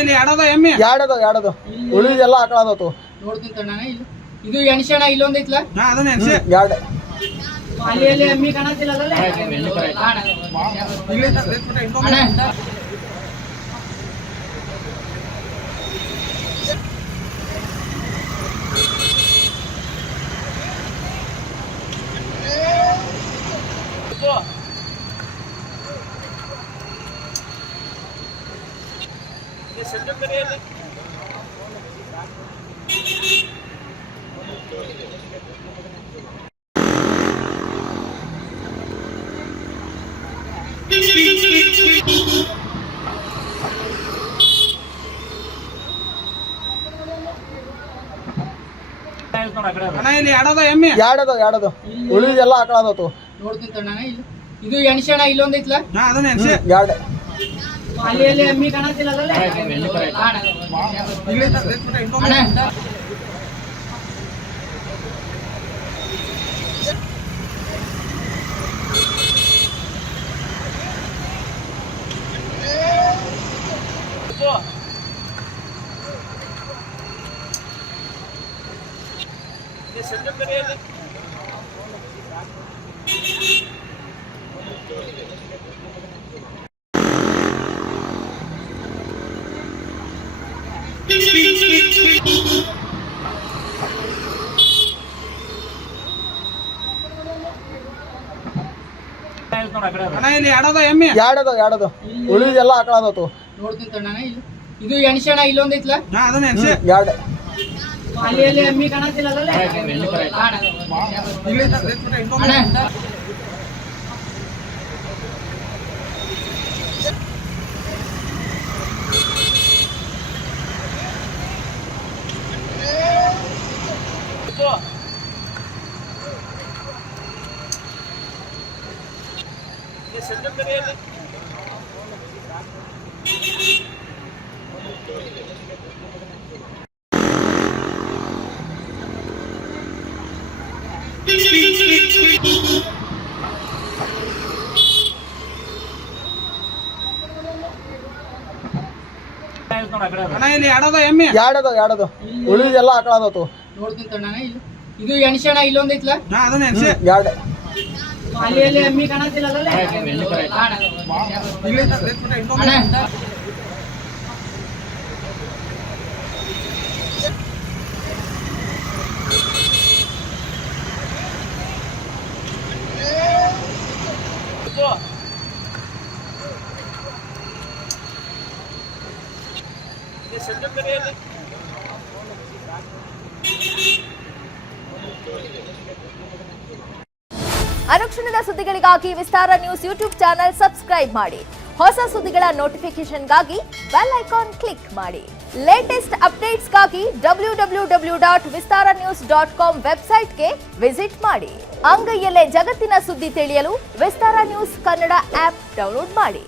ಇಲ್ಲಿ ಎರಡದು ಉಳಿದೆಲ್ಲ ಆಕಳಾದವು ನೋಡ್ತೀನಿ ತಣ್ಣ ಇದು ಎಣ್ಸಣ ಇಲ್ಲೊಂದು ಐತ್ಲ ಅದನ್ನ ಎಣ್ಸಿ ಎರಡು ಅಲ್ಲಿ ಎಮ್ಮಿ ಕಾಣತಿಲ್ಲ ಇಲ್ಲಿ ಎರಡದು ಉಳಿದೆಲ್ಲ ಆಕಳಾದವು ನೋಡ್ತೀನಿ ತಣ್ಣ ಇದು ಎಣ್ಸಣ ಇಲ್ಲೊಂದು ಐತ್ಲ ಅದನ್ನ ಎಣ್ಸಿ ಎರಡು ಅಲ್ಲಿ ಎಮ್ಮಿ ಕಾಣತಿಲ್ಲ ಇಲ್ಲಿ ಎರಡದು ಉಳಿದೆಲ್ಲ ಆಕಳಾದವು ನೋಡ್ತೀನಿ ತಣ್ಣ ಇದು ಎಣ್ಸಣ ಇಲ್ಲೊಂದು ಐತ್ಲ ಅದನ್ನ ಎಣ್ಸಿ ಎರಡು ಅಲ್ಲಿ ಎಮ್ಮಿ ಕಾಣತಿಲ್ಲ ಇಲ್ಲಿ ಎರಡದು ಉಳಿದೆಲ್ಲ ಆಕಳಾದವು ನೋಡ್ತೀನಿ ತಣ್ಣ ಇದು ಎಣ್ಸಣ ಇಲ್ಲೊಂದು ಐತ್ಲ ಅದನ್ನ ಎಣ್ಸಿ ಎರಡು ಅಲ್ಲಿ ಎಮ್ಮಿ ಕಾಣತಿಲ್ಲ ಅನುಕ್ಷಣದ ಸುದ್ದಿಗಳಿಗಾಗಿ ವಿಸ್ತಾರ ನ್ಯೂಸ್ ಯೂಟ್ಯೂಬ್ ಚಾನೆಲ್ ಸಬ್ಸ್ಕ್ರೈಬ್ ಮಾಡಿ. ಹೊಸ ಸುದ್ದಿಗಳ ನೋಟಿಫಿಕೇಶನ್ಗಾಗಿ ಬೆಲ್ ಐಕಾನ್ ಕ್ಲಿಕ್ ಮಾಡಿ. ಲೇಟೆಸ್ಟ್ ಅಪ್ಡೇಟ್ಸ್ಗಾಗಿ www.vistaranews.com ವೆಬ್ಸೈಟ್ಗೆ ವಿಸಿಟ್ ಮಾಡಿ. ಅಂಗೈಯಲ್ಲೇ ಜಗತ್ತಿನ ಸುದ್ದಿ ತಿಳಿಯಲು ವಿಸ್ತಾರ ನ್ಯೂಸ್ ಕನ್ನಡ ಆಪ್ ಡೌನ್ಲೋಡ್ ಮಾಡಿ.